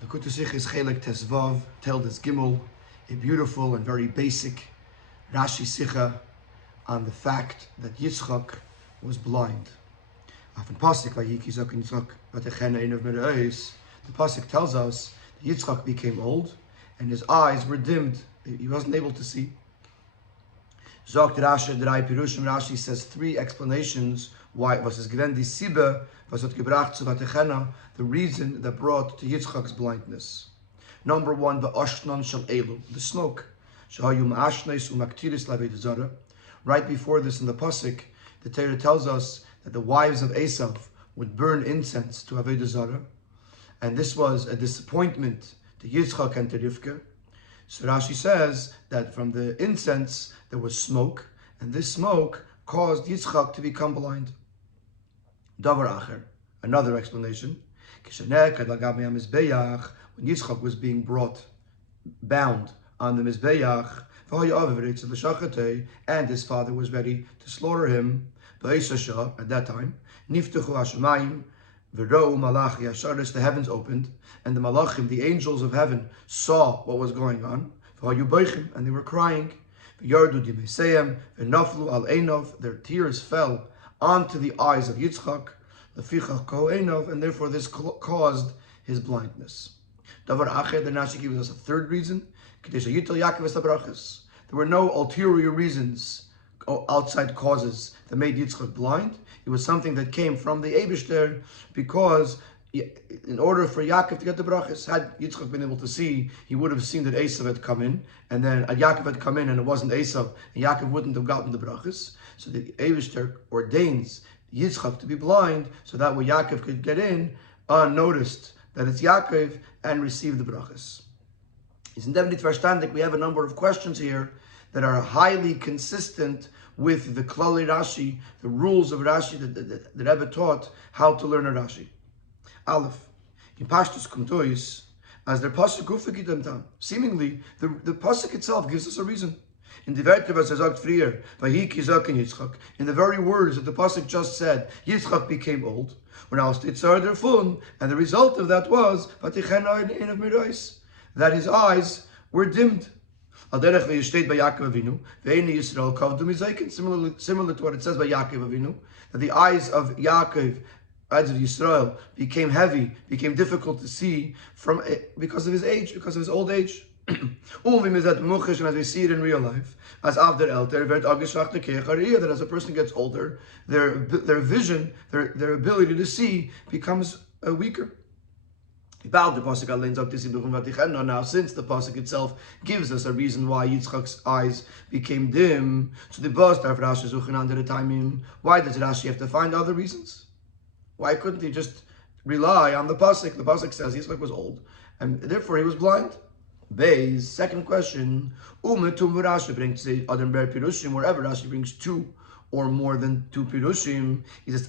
The Kutusich is Chelek Tesvav, Toldos Gimel, a beautiful and very basic Rashi Sicha on the fact that Yitzchak was blind. The pasuk tells us that Yitzchak became old and his eyes were dimmed. He wasn't able to see. Rashi says three explanations why it was his Grendi Sibbe, the reason that brought to Yitzchak's blindness. Number one, the Ashnan Shal Elu, the smoke. Right before this in the pasuk, the Torah tells us that the wives of Esav would burn incense to Avodah Zarah, and this was a disappointment to Yitzchak and to Rivka. So Rashi says that from the incense there was smoke, and this smoke caused Yitzchak to become blind. Davar Acher, another explanation. When Yitzchak was being bound on the Mizbeach, and his father was ready to slaughter him, at that time, the heavens opened, and the Malachim, the angels of heaven, saw what was going on, and they were crying. Their tears fell onto the eyes of Yitzchak, and therefore this caused his blindness. Davar Acher, the Rashi gives us a third reason. There were no ulterior reasons, outside causes that made Yitzchak blind. It was something that came from the Eibishter, because in order for Yaakov to get the brachas, had Yitzchak been able to see, he would have seen that Esav had come in, and then Yaakov had come in and it wasn't Esav, and Yaakov wouldn't have gotten the brachas. So the Eibishter ordains Yitzchak to be blind, so that way Yaakov could get in unnoticed that it's Yaakov and receive the brachas. We have a number of questions here that are highly consistent with the Klali Rashi, the rules of Rashi that the Rebbe taught how to learn a Rashi. Aleph, in Pashtus Kumtois, as their pasuk Gufekidem Tam. Seemingly, the pasuk itself gives us a reason. In the very words that the pasuk just said, Yitzchak became old. When else did and the result of that was that his eyes were dimmed. Similar to what it says by Yaakov Avinu, that the eyes of Yaakov, eyes of Yisrael, became heavy, became difficult to see because of his age, because of his old age. And as we see it in real life, that as a person gets older, their vision, their ability to see becomes weaker. Now, since the pasuk itself gives us a reason why Yitzchak's eyes became dim, so the why does Rashi have to find other reasons? Why couldn't he just rely on the pasuk? The pasuk says Yitzchak was old, and therefore he was blind. Bay's second question: Rashi brings wherever Rashi brings two or more than two pirushim, he says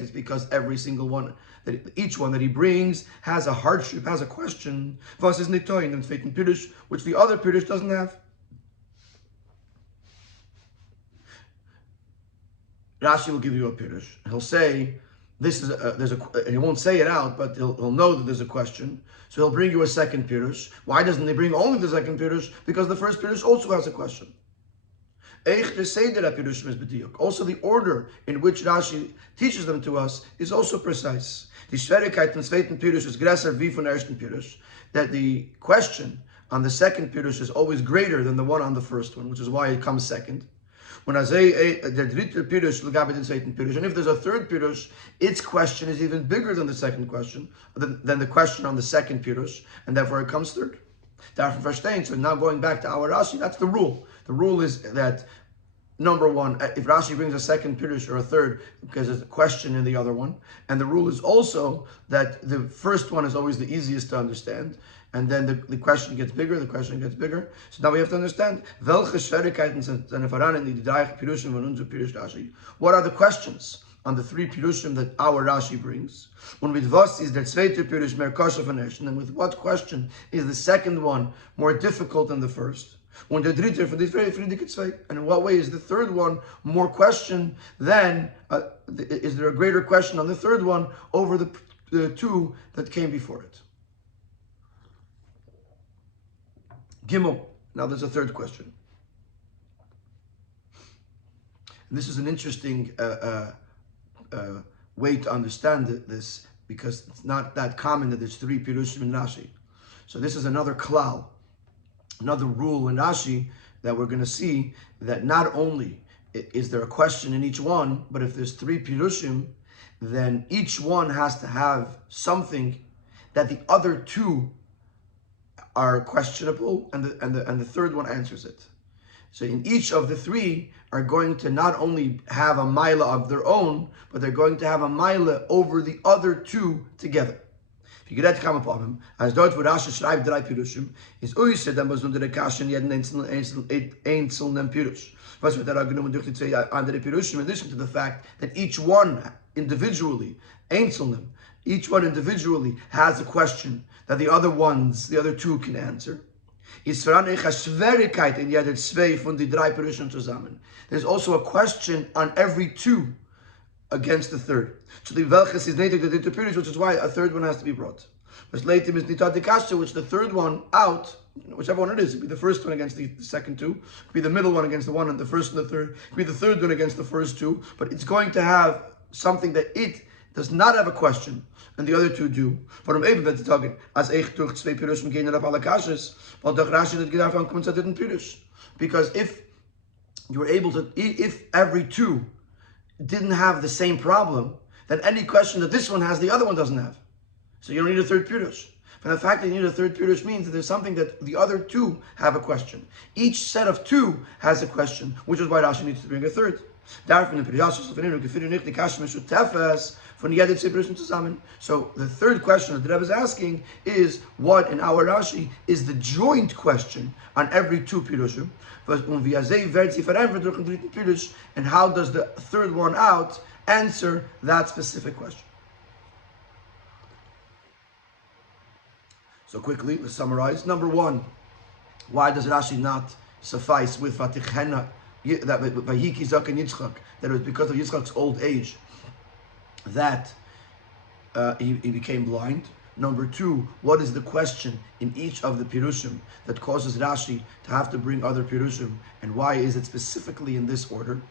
it's because every single one, each one that he brings has a hardship, has a question, which the other pirush doesn't have. Rashi will give you a pirush. He'll say this is he won't say it out, but he'll know that there's a question. So he'll bring you a second pirush. Why doesn't he bring only the second pirush? Because the first pirush also has a question. Also, the order in which Rashi teaches them to us is also precise. That the question on the second pirush is always greater than the one on the first one, which is why it comes second. And if there's a third pirush, its question is even bigger than the second question, than the question on the second pirush, and therefore it comes third. So now going back to our Rashi, that's the rule. The rule is that, number one, if Rashi brings a second pirush or a third, because there's a question in the other one, and the rule is also that the first one is always the easiest to understand, and then the question gets bigger, So now we have to understand, what are the questions on the three pirushim that our Rashi brings? And with what question is the second one more difficult than the first? And in what way is the third one more question than, is there a greater question on the third one over the two that came before it. Gimel. Now there's a third question. And this is an interesting way to understand this, because it's not that common that there's three Pirushim in Rashi. So this is another klal, another rule in Rashi that we're going to see, that not only is there a question in each one, but if there's three Pirushim, then each one has to have something that the other two are questionable, and the third one answers it. So in each of the three are going to not only have a maila of their own, but they're going to have a maila over the other two together. If you get come upon him, as dort wo Rashi schreibt drei Pirushim, is oise dann was unter der Kasche jeden einzelnen Pirush. Was wird da genommen durch die zwei andere Pirushim, in addition to the fact that each one individually, einzelnen, each one individually has a question that the other two can answer. There's also a question on every two against the third. So the Velchas is native to the Pirush, which is why a third one has to be brought. Which the third one out, whichever one it is, it could be the first one against the second two, it could be the middle one against the one and the first and the third, it could be the third one against the first two, but it's going to have something that it does not have a question, and the other two do. Warum eben wird sagen, als ich durch zwei Pirushim gehen auf alle Kashes, weil doch Rashi nicht gedacht haben, kommen zu dritten Pirush. Because if you were able to, if every two didn't have the same problem, then any question that this one has, the other one doesn't have. So you don't need a third Pirush. But the fact that you need a third Pirush means that there's something that the other two have a question. Each set of two has a question, which is why Rashi needs to bring a third. So the third question that the Rebbe is asking is what in our Rashi is the joint question on every two Pirushim, and how does the third one out answer that specific question. So quickly, let's summarize. Number one, why does Rashi not suffice with Vatichena, that Vayiki Zak and Yitzchak, that it was because of Yitzchak's old age that he became blind? Number two, what is the question in each of the Pirushim that causes Rashi to have to bring other Pirushim, and why is it specifically in this order?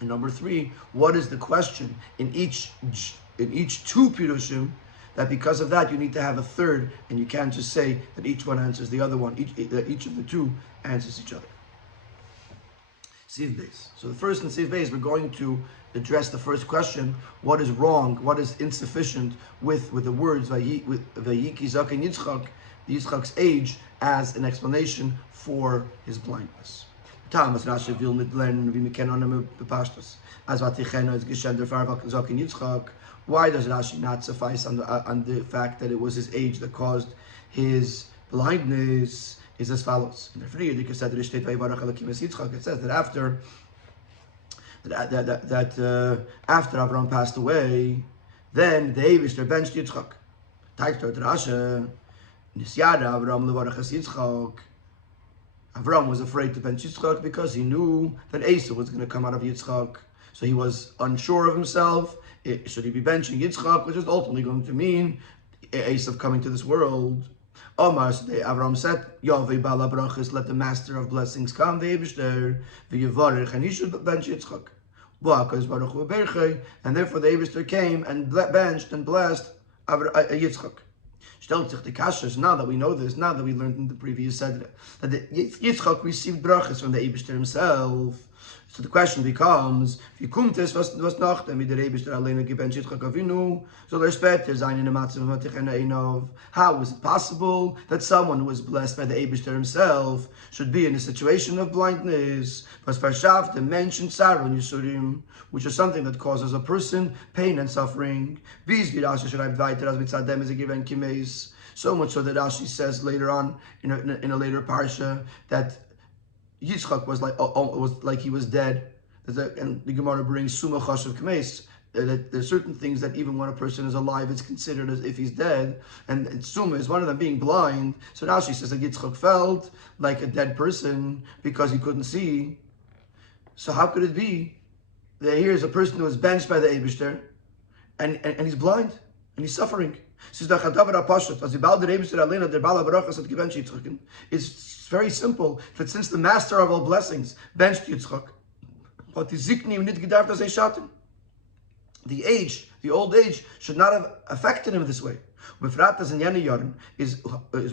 And number three, what is the question in each two Pirushim that because of that you need to have a third, and you can't just say that each one answers the other one, that each of the two answers each other. Siv Beis. So the first in Siv Beis, we're going to address the first question: what is wrong, what is insufficient with the words Vayiki Zak and Yitzchak, Yitzchak's age, as an explanation for his blindness. Thomas Rashi will not learn wie wir kennen bepasst. As Vatichena is geschender for Zak and Yitzchak. Why does Rashi not suffice on the fact that it was his age that caused his blindness? Is as follows. In the Friedrich said it says that after Avraham passed away, then the Eibishter benched Yitzchak. Taiktor Rashi, Nisyada Avraham levarachas Yitzchak. Avraham was afraid to bench Yitzchak because he knew that Esau was going to come out of Yitzchak. So he was unsure of himself. Should he be benching Yitzchak, which is ultimately going to mean Esau coming to this world? Omar today, Avraham said, Yahweh Bala Brachas, let the master of blessings come, the Eibishter, v'yevarech, and he should bench Yitzchak. And therefore the Eibishter came and benched and blessed Yitzchak. Now that we know this, now that we learned in the previous Sedra, that Yitzchak received brachas from the Eibishter himself. So the question becomes, if you come to was nach dem der Eibishter alleine gebencht Yitzchak Avinu, soll später sein in der Matze von Vatichena Einov. How is it possible that someone who was blessed by the Eibishter himself should be in a situation of blindness? Was verschafft the mentioned sorrow and Yisurim, which is something that causes a person pain and suffering. So much so that Rashi says later on in a later parsha that Yitzchak was like he was dead. And the Gemara brings Suma Chashav Kmeis, that there's certain things that even when a person is alive, it's considered as if he's dead. And Suma is one of them, being blind. So Rashi says that Yitzchak felt like a dead person because he couldn't see. So how could it be that here is a person who was benched by the Eibishter and he's blind? and he's suffering. It's very simple that since the master of all blessings benched Yitzchak, but the old age, should not have affected him this way. Is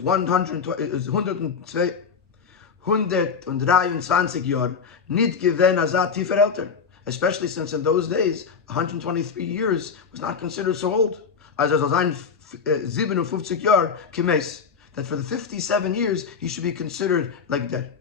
123 Jahr nicht gewesen als tiefer älter. Especially since in those days, 123 years was not considered so old. As 57 Jahr gemäß, that for the 57 years he should be considered like dead.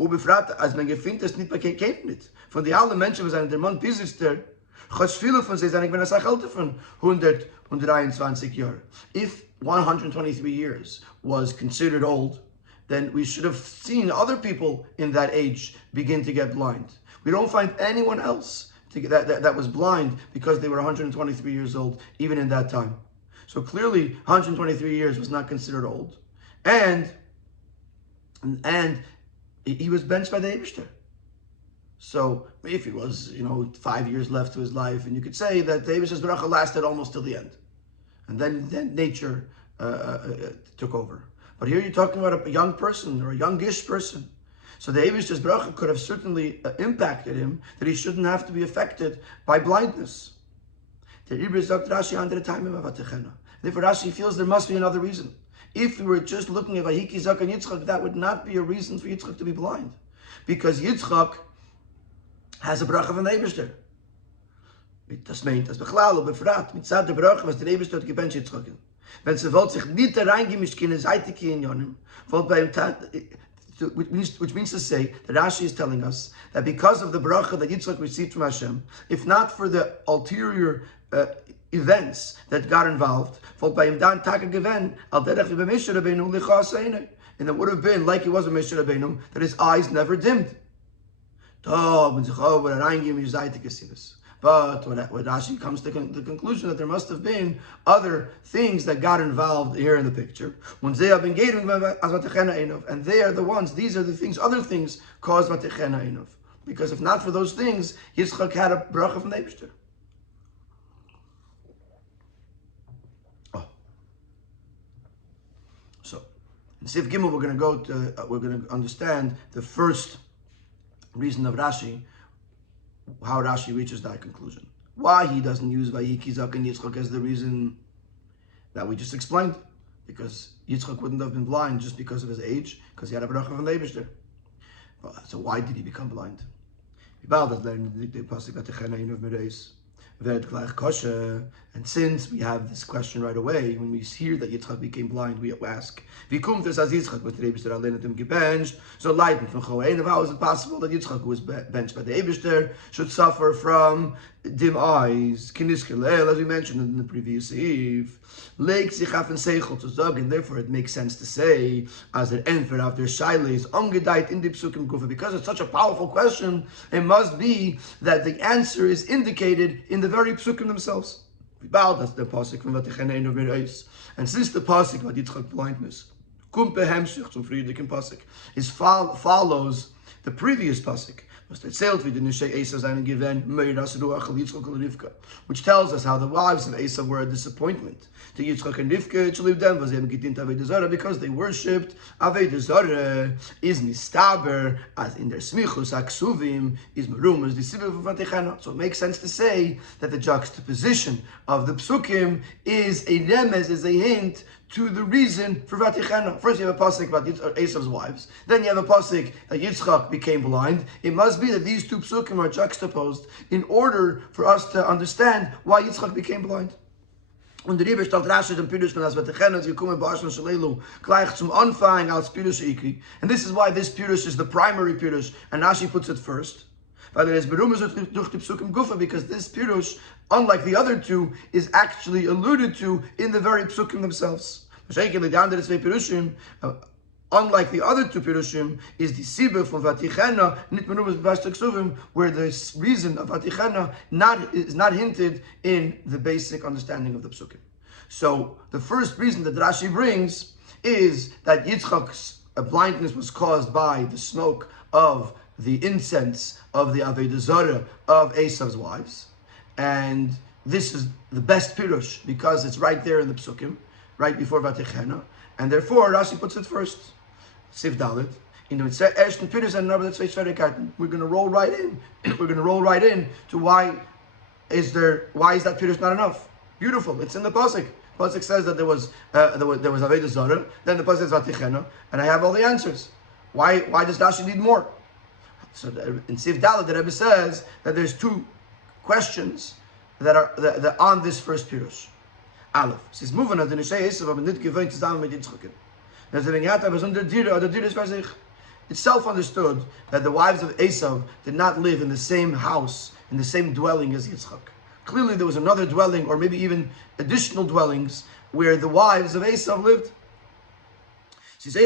Ubefrat, als man gefindt es nicht bekämpft nicht. Von die alle Menschen, was der Mann besitzt, ganz viele von sie sagen, ich bin das älter von 123 Jahr. If 123 years was considered old, then we should have seen other people in that age begin to get blind. We don't find anyone else that was blind because they were 123 years old, even in that time. So clearly, 123 years was not considered old. And he was benched by the Eibishter. So if it was, 5 years left to his life, and you could say that the Eibishter's bracha lasted almost till the end. And then nature took over. But here you're talking about a young person or a youngish person. So the Eibishter's bracha could have certainly impacted him, that he shouldn't have to be affected by blindness. Therefore Rashi feels there must be another reason. If we were just looking at Vayiki Zak and Yitzchak, that would not be a reason for Yitzchak to be blind. Because Yitzchak has a bracha from the Eibishter. Das meint, das Bechlal, befrat, mit Zad der Bracha, was der Eibishter hat gebencht Yitzchak. Wenn sie wollte sich nicht reingemischt in Seite in Yonim, which means to say that Rashi is telling us that because of the bracha that Yitzchak received from Hashem, if not for the ulterior events that got involved, and it would have been like it was with Moshe Rabbeinu, that his eyes never dimmed. But when Rashi comes to the conclusion that there must have been other things that got involved here in the picture. And they are the ones, these are the things, other things caused Vatechena Einov. Because if not for those things, Yitzchak had a bracha from the Eibishter. So, in Sif Gimel, we're going to understand the first reason of Rashi, how Rashi reaches that conclusion. Why he doesn't use Vayiki Zak and Yitzchak as the reason that we just explained. Because Yitzchak wouldn't have been blind just because of his age, because he had a bracha from the Eibishter. So why did he become blind? And since we have this question right away, when we hear that Yitzchak became blind, we ask, so leiden from Choein, how is it possible that Yitzchak, who was benched by the Eibishter, should suffer from dim eyes, as we mentioned in the previous eve, and therefore it makes sense to say, as an enfer after Shaila is ungedait in the psukim gufa, because it's such a powerful question, it must be that the answer is indicated in the very psukim themselves. That's the pasuk from Vatechena Einov Mereis. And since the pasuk about Yitzchak blindness, follows the previous pasuk, which tells us how the wives of Esav were a disappointment to Yitzchak and Rivka, because they worshipped Avodah Zarah, is nistaber, as in their smichus aksuvim is merumas disibur v'vatechena. So it makes sense to say that the juxtaposition of the psukim is a remez, is a hint to the reason for Vatechena. First you have a pasuk about Esav's wives, then you have a pasuk that Yitzchak became blind. It must be that these two psukim are juxtaposed in order for us to understand why Yitzchak became blind. Und der Rebbe stellt Rashi den Pirush von das Vatechena, sie kommen bei Ashman Shalelu gleich zum Anfang als Pirush Ikri. And this is why this Pirush is the primary Pirush, and Rashi puts it first. Weil es berumes durch die Psukim Gufa, because this Pirush, unlike the other two, is actually alluded to in the very Psukim themselves. Unlike the other two Pirushim, is the Sibah from Vatechena, nit merumas b'vashtak suvim, where the reason of Vatechena is not hinted in the basic understanding of the Psukim. So the first reason that Rashi brings is that Yitzchak's blindness was caused by the smoke of the incense of the Avodah Zarah of Esav's wives, and this is the best pirush because it's right there in the psukim, right before Vatechena, and therefore Rashi puts it first. Sif Dalet. In the ersten pirush and number zwei Schwierigkeiten. We're going to roll right in. We're going to roll right in to why is that pirush not enough? Beautiful. It's in the pasuk. Pasuk says that there was Avodah Zarah. Then the pasuk says Vatechena, and I have all the answers. Why does Rashi need more? So in Sif Dalet, the Rebbe says that there's two questions that are on this first pirush. Aleph. Says moving on the Nishei Esav, aber nicht gewöhnt zusammen mit Yitzchak. It's self-understood that the wives of Esav did not live in the same house, in the same dwelling as Yitzchak. Clearly there was another dwelling, or maybe even additional dwellings, where the wives of Esav lived. It's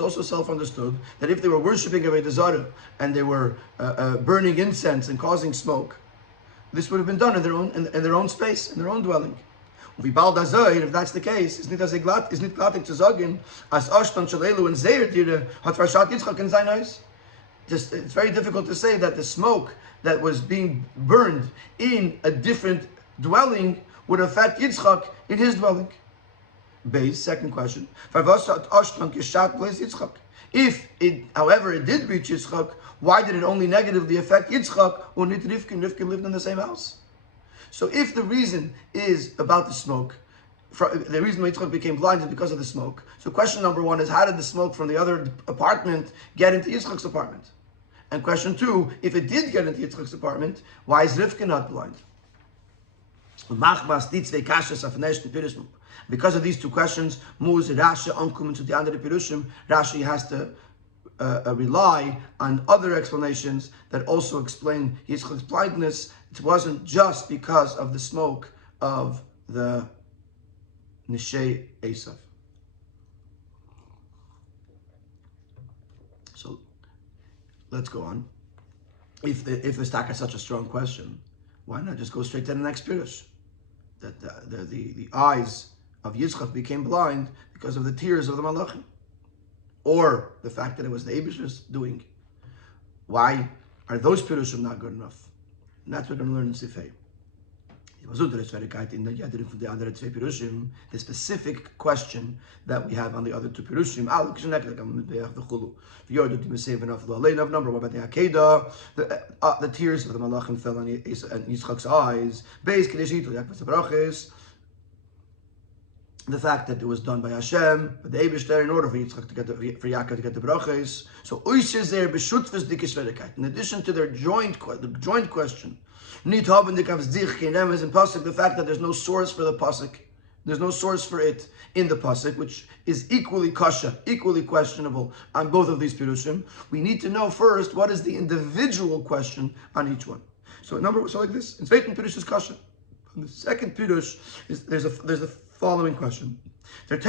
also self-understood that if they were worshipping Avodah Zarah and they were burning incense and causing smoke, this would have been done in their own space, in their own dwelling. If that's the case, it's very difficult to say that the smoke that was being burned in a different dwelling would affect Yitzchak in his dwelling. Base, second question. If it, however, it did reach Yitzchak, why did it only negatively affect Yitzchak when Rivka lived in the same house? So if the reason is about the smoke, the reason why Yitzchak became blind is because of the smoke. So question number one is, how did the smoke from the other apartment get into Yitzchak's apartment? And question two, if it did get into Yitzchak's apartment, why is Rivka not blind? Because of these two questions, Rashi has to rely on other explanations that also explain Yitzchak's blindness. It wasn't just because of the smoke of the Nishei Esav. So let's go on. If the stack is such a strong question, why not just go straight to the next pirush? That the eyes of Yitzchak became blind because of the tears of the Malachim, or the fact that it was the Eibishter's doing. Why are those pirushim not good enough? And that's what we're going to learn in Sifei. The specific question that we have on the other two pirushim. Number one, the tears of the Malachim fell on Yitzchak's eyes. The fact that it was done by Hashem, but the Eibishter, in order for Yitzchak for Yaakov to get the brachos. So in addition to their joint question, the fact that there's no source for the pasuk, there's no source for it in the pasuk, which is equally kasha, equally questionable on both of these pirushim. We need to know first what is the individual question on each one. So like this. In Zweiten Pirush is kasha. On the second pirush is there's a following question. This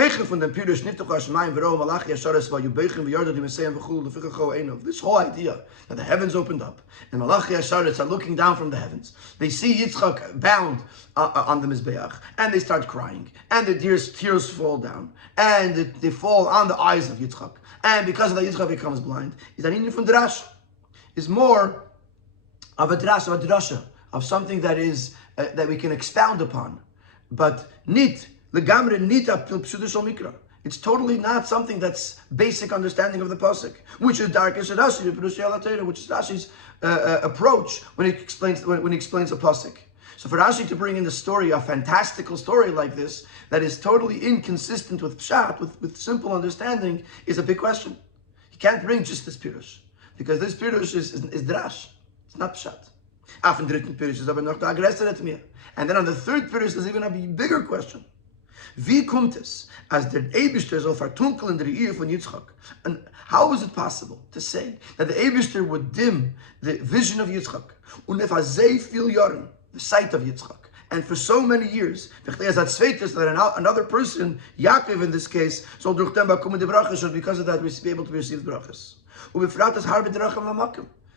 whole idea that the heavens opened up and Malachi Asharetz are looking down from the heavens. They see Yitzchak bound on the Mizbeach, and they start crying, and the tears fall down, and they fall on the eyes of Yitzchak, and because of that Yitzchak becomes blind. Is that in from Drash? Is more of a drasha, of something that is that we can expound upon, but nit. It's totally not something that's basic understanding of the pasuk, which is darkish Rashi, which is Rashi's approach when he explains the pasuk. So for Rashi to bring in the story, a fantastical story like this, that is totally inconsistent with pshat, with simple understanding, is a big question. He can't bring just this pirush, because this pirush is drash. It's not pshat. And then on the third pirush, there's even a bigger question. Wie kommt es, as der Eibishter soll vertunkeln der Ehe von Yitzchak? And how is it possible to say that the Eibishter would dim the vision of Yitzchak, und sehr viel Jahren, the sight of Yitzchak, and for so many years, that another person, Yaakov in this case, soll durch den bekommen die brachas, and because of that we be able to receive brachas.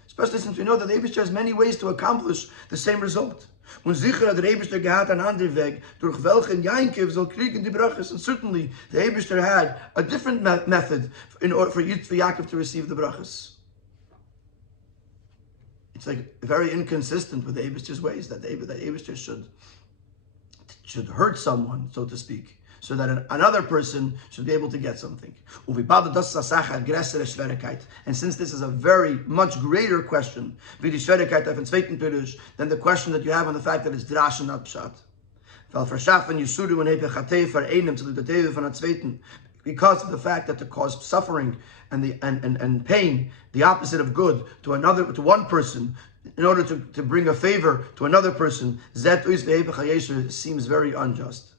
Especially since we know that the Eibishter has many ways to accomplish the same result. Und sicher hat der Eibishter gehabt einen anderen Weg, durch welchen Yaakov soll kriegen die brachas. And certainly the Eibishter had a different method in order for Yaakov to receive the brachas. it's like very inconsistent with the Eibishter's ways, that Eibishter should hurt someone, so to speak, so that another person should be able to get something. And since this is a very much greater question than the question that you have on the fact that it's drash and not pshat. Because of the fact that to cause suffering and pain, the opposite of good, to one person, in order to bring a favor to another person, seems very unjust.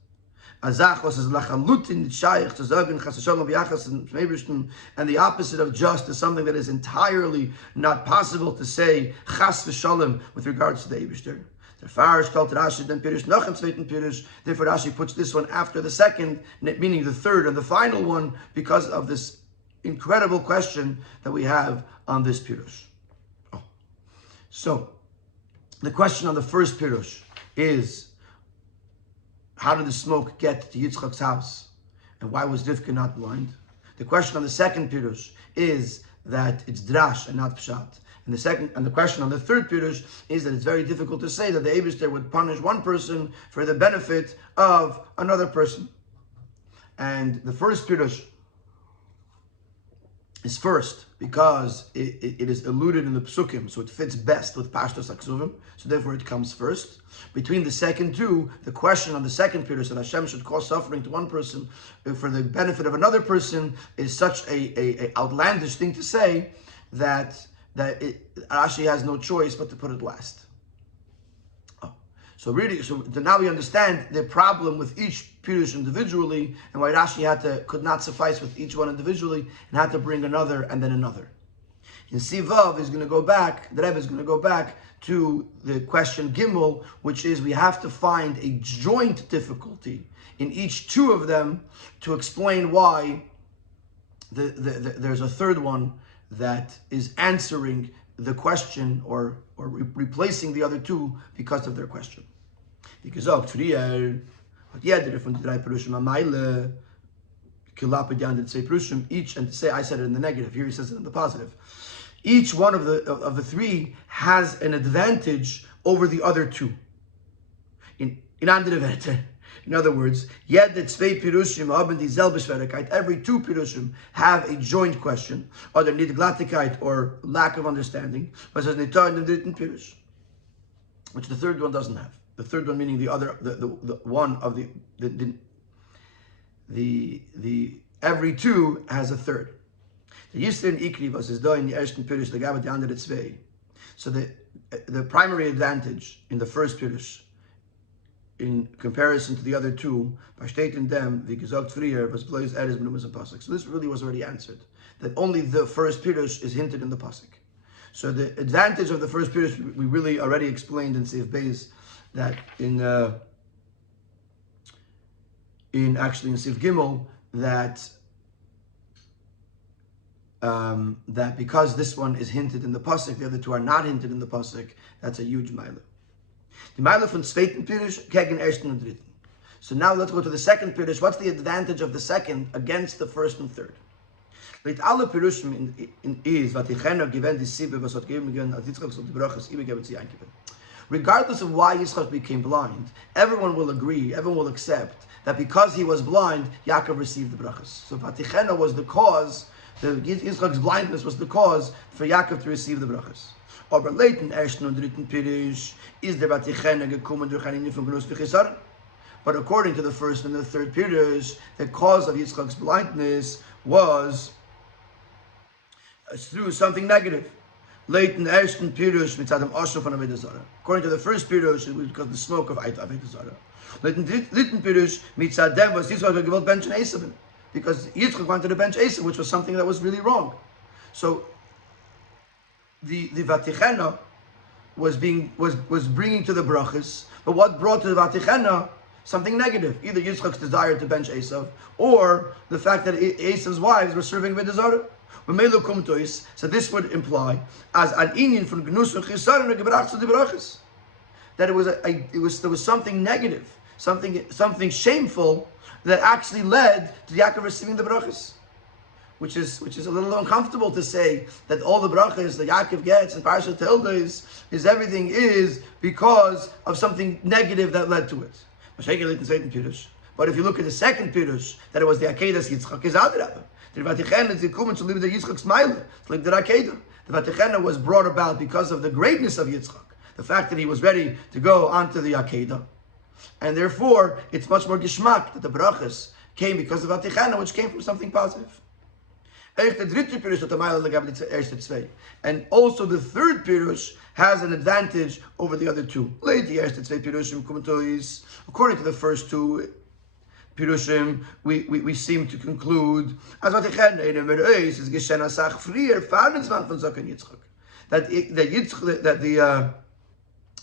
And the opposite of just is something that is entirely not possible to say chas v'shalom with regards to the Eibishter. Therefore Rashi puts this one after the second, meaning the third and the final one, because of this incredible question that we have on this Pirush. So, the question on the first Pirush is, how did the smoke get to Yitzchak's house? And why was Rivka not blind? The question on the second Pirush is that it's drash and not pshat. And the question on the third Pirush is that it's very difficult to say that the Eibishter would punish one person for the benefit of another person. And the first Pirush is first because it is alluded in the Psukim, so it fits best with Pashtos HaKsuvim, so therefore it comes first. Between the second two, the question on the second Pirush that Hashem should cause suffering to one person for the benefit of another person is such a outlandish thing to say that Rashi has no choice but to put it last. So now we understand the problem with each Pirush individually, and why Rashi could not suffice with each one individually, and had to bring another and then another. In Sivav the Rebbe is going to go back to the question Gimel, which is we have to find a joint difficulty in each two of them to explain why there's a third one that is answering the question or replacing the other two because of their question. Because each, and to say I said it in the negative, here he says it in the positive. Each one of the three has an advantage over the other two. In other words, every two Pirushim have a joint question, or nidglatikite, or lack of understanding, which the third one doesn't have. The third one meaning the one of the every two has a third. The Yisrin Ikri was is in the ersten Pirush, the Gabat the andere zwei. So the primary advantage in the first Pirush, in comparison to the other two, besteht in them, wie gesagt früher, was bloß eres b'numas and pasuk. So this really was already answered, that only the first Pirush is hinted in the pasuk. So the advantage of the first Pirush we really already explained in Seif Beis, that in Seif Gimel, that because this one is hinted in the pasuk, the other two are not hinted in the pasuk. That's a huge mile. The mile from zweiten Pirush gegen ersten und dritten. So now let's go to the second Pirush. What's the advantage of the second against the first and third? With alle Pirushim is what Yicheno given the Sibbe was hat gegeben als Yitzchak und die Brachas übergeben sie eingeben. Regardless of why Yitzchak became blind, everyone will agree, everyone will accept that because he was blind, Yaakov received the brachas. So Vatichena was the cause, Yitzchak's blindness was the cause for Yaakov to receive the brachas. Aber leiten ersten und dritten Pirush is der Vatichena gekommen durch eine von Gnus v'chisar. But according to the first and the third Pirush, the cause of Yitzchak's blindness was through something negative. Leiten ersten Pirush mit seinem Osho von Avodah Zarah. According to the first Pirush, it was because of the smoke of Avodah Zarah. Leiten dritten Pirush mit Zadem was Yitzchak gewollt benchen Esav, because Yitzchak wanted to bench Esav, which was something that was really wrong. So the Vatichena was bringing to the brachas, but what brought to the Vatichena? Something negative, either Yitzchak's desire to bench Esav, or the fact that Esav's wives were serving Avodah Zarah. So this would imply as an inyan from Gnus and Chisar and Gebrach to the brachas, that there was something negative, something shameful that actually led to Yaakov receiving the brachas. which is a little uncomfortable to say that all the brachas that Yaakov gets in Parashat Toldos is everything is because of something negative that led to it. But if you look at the second pirush, that it was the Akedas Yitzchak, is Adrabah. The Vatichena was brought about because of the greatness of Yitzchak, the fact that he was ready to go onto the Akedah, and therefore it's much more gishmak that the brachas came because of Vatichena, which came from something positive. And also the third pirush has an advantage over the other two. According to the first two pirushim, we seem to conclude that the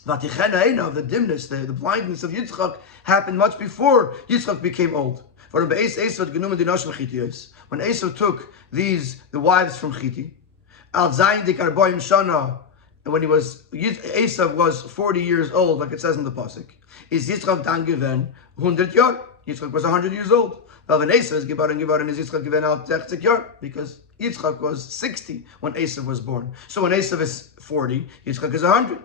Vatichena of the dimness, the blindness of Yitzchak happened much before Yitzchak became old. When Esav took the wives from Chiti, and when Esav was 40 years old, like it says in the pasuk, is Yitzchak dan given 100 years. Yitzchak was 100 years old. Because Yitzchak was 60 when Esav was born. So when Esav is 40, Yitzchak is 100.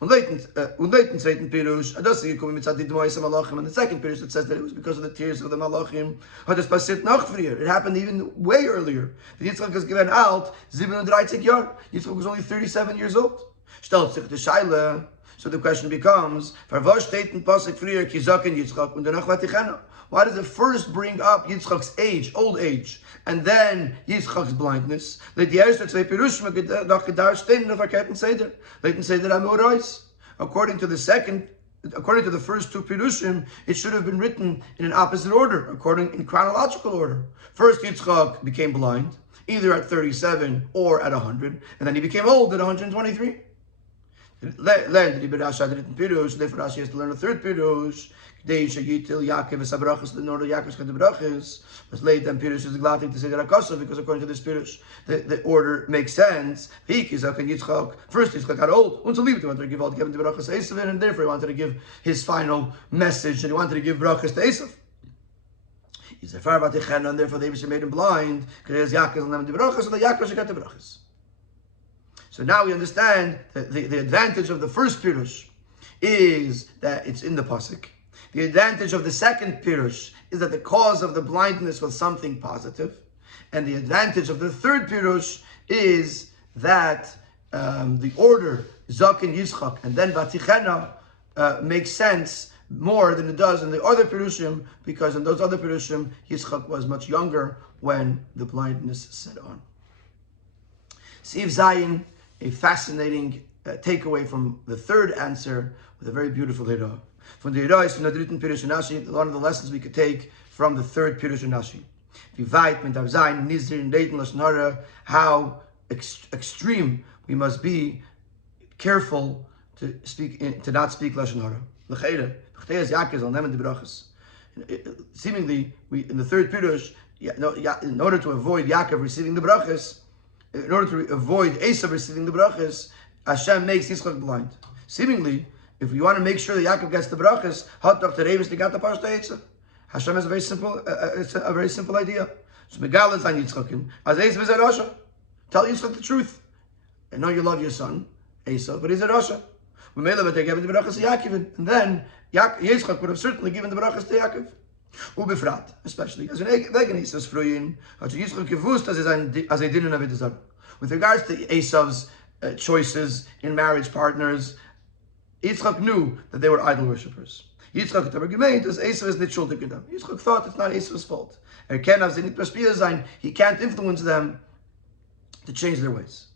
And the second pirush, it says that it was because of the tears of the malachim. It happened even way earlier. The Yitzchak was given out 37 years. Yitzchak was only 37 years old. So the question becomes, why does it first bring up Yitzchak's age, old age, and then Yitzchak's blindness? According to the first two pirushim, it should have been written in an opposite order, in chronological order. First, Yitzchak became blind, either at 37 or at 100, and then he became old at 123. Then he has to learn a third pirush. In order Yaakov's got the brachas, was late and pirush is glad to say that because according to this pirush, the order makes sense. First Yitzchak got old, and therefore he wanted to give his final message, and he wanted to give brachas to Esav. And therefore they made him blind because Yaakov will the brachas, so that Yaakov should get the brachas. So now we understand that the advantage of the first pirush is that it's in the pasuk. The advantage of the second pirush is that the cause of the blindness was something positive. And the advantage of the third pirush is that the order, Zaken Yitzchak, and then Vatichena, makes sense more than it does in the other pirushim, because in those other pirushim, Yitzchak was much younger when the blindness set on. Siv Zayin, a fascinating takeaway from the third answer with a very beautiful hira. From the hira is from the dritten pirush Rashi, one of the lessons we could take from the third pirush Rashi. How extreme we must be careful to not speak lashon hara. Seemingly, in the third pirush, in order to avoid Yaakov receiving the brachas, in order to avoid Esav receiving the brachas, Hashem makes Yitzchak blind. Seemingly, if we want to make sure that Yaakov gets the brachas, Hashem has a very simple idea. So Megalas on Yitzchakim, as Esav is a Rasha. Tell Yitzchak the truth. I know you love your son, Esav, but he's a Rasha. We may have given the brachas to Yaakov, and then Yitzchak would have certainly given the brachas to Yaakov. Ubefrat, especially as Esav's fruyin, Yitzchak gewusst, as I didn't have it. With regards to Esav's choices in marriage partners, Yitzchak knew that they were idol worshippers. Yitzchak had argued as Esav is not schuldig in them. Yitzchak thought it's not Esav's fault. He can't influence them to change their ways.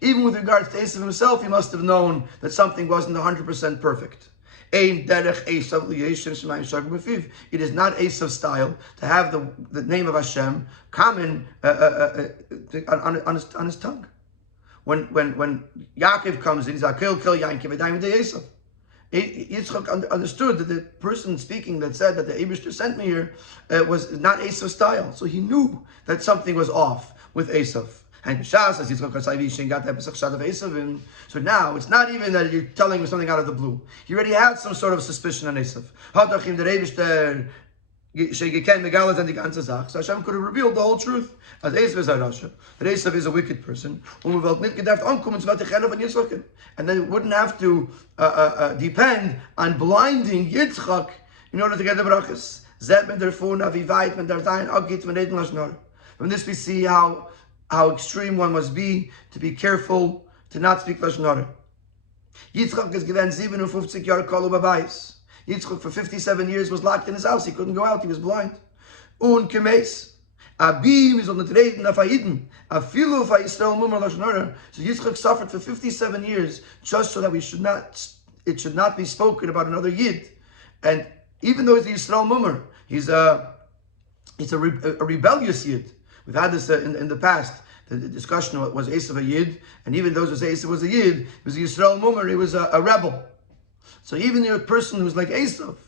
Even with regards to Esav himself, he must have known that something wasn't 100% perfect. It is not Esav's style to have the name of Hashem common on his tongue. When Yaakov comes in, he's like, kill Yaakov, Esav. Yitzchak understood that the person speaking that said that the Eibishter sent me here was not Esav's style. So he knew that something was off with Esav. So now it's not even that you're telling me something out of the blue. You already had some sort of suspicion on Esav. So Hashem could have revealed the whole truth. As Esav is a Rasha, that Esav is a wicked person, and then it wouldn't have to depend on blinding Yitzchak in order to get the brachas. From this we see how extreme one must be to be careful to not speak Lashon Hara. Yitzchak is given 57 Jahre Kalu Babayis. Yitzchak for 57 years was locked in his house. He couldn't go out. He was blind. Un kemes. Abim is on the trade of Hayidin. Afilu of Yisrael Mumar Lashon Hara. So Yitzchak suffered for 57 years just so that it should not be spoken about another Yid. And even though he's a Yisrael Mumar, he's a rebellious Yid. We've had this in the past. The discussion was Esav a Yid, and even though Esav was a Yid, he was a Yisrael Mumar, he was a rebel. So even a person who's like Esav,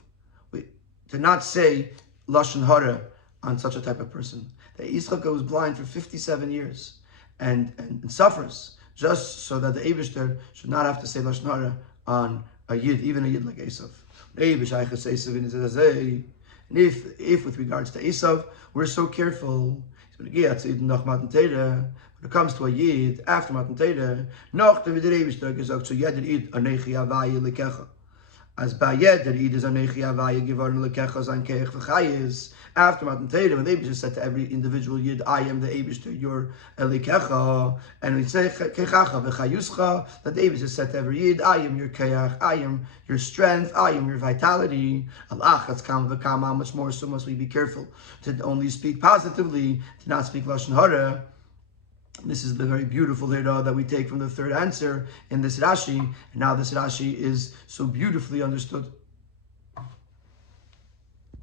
to not say Lashon Hara on such a type of person. That Yitzchak was blind for 57 years and suffers just so that the Eibishter should not have to say Lashon Hara on a Yid, even a Yid like Esav. And if with regards to Esav, we're so careful, when it comes to a Yid, after Matan Torah, noch der Eibishter gesagt, so jeder Yid anechi avaye lekecha. As by jeder Yid is anechi avaye geworden lekecha zan keich v'chayis. After Matan Torah, when the Eibishter said to every individual Yid, I am the Eibishter, you're Elikecha, and we say kechacha v'chayuscha, that the Eibishter said to every Yid, I am your keach, I am your strength, I am your vitality. Allah kam v'kam, how much more so must we be careful to only speak positively, to not speak Lashon Hara. This is the very beautiful Hira that we take from the third answer in this Rashi, and now this Rashi is so beautifully understood.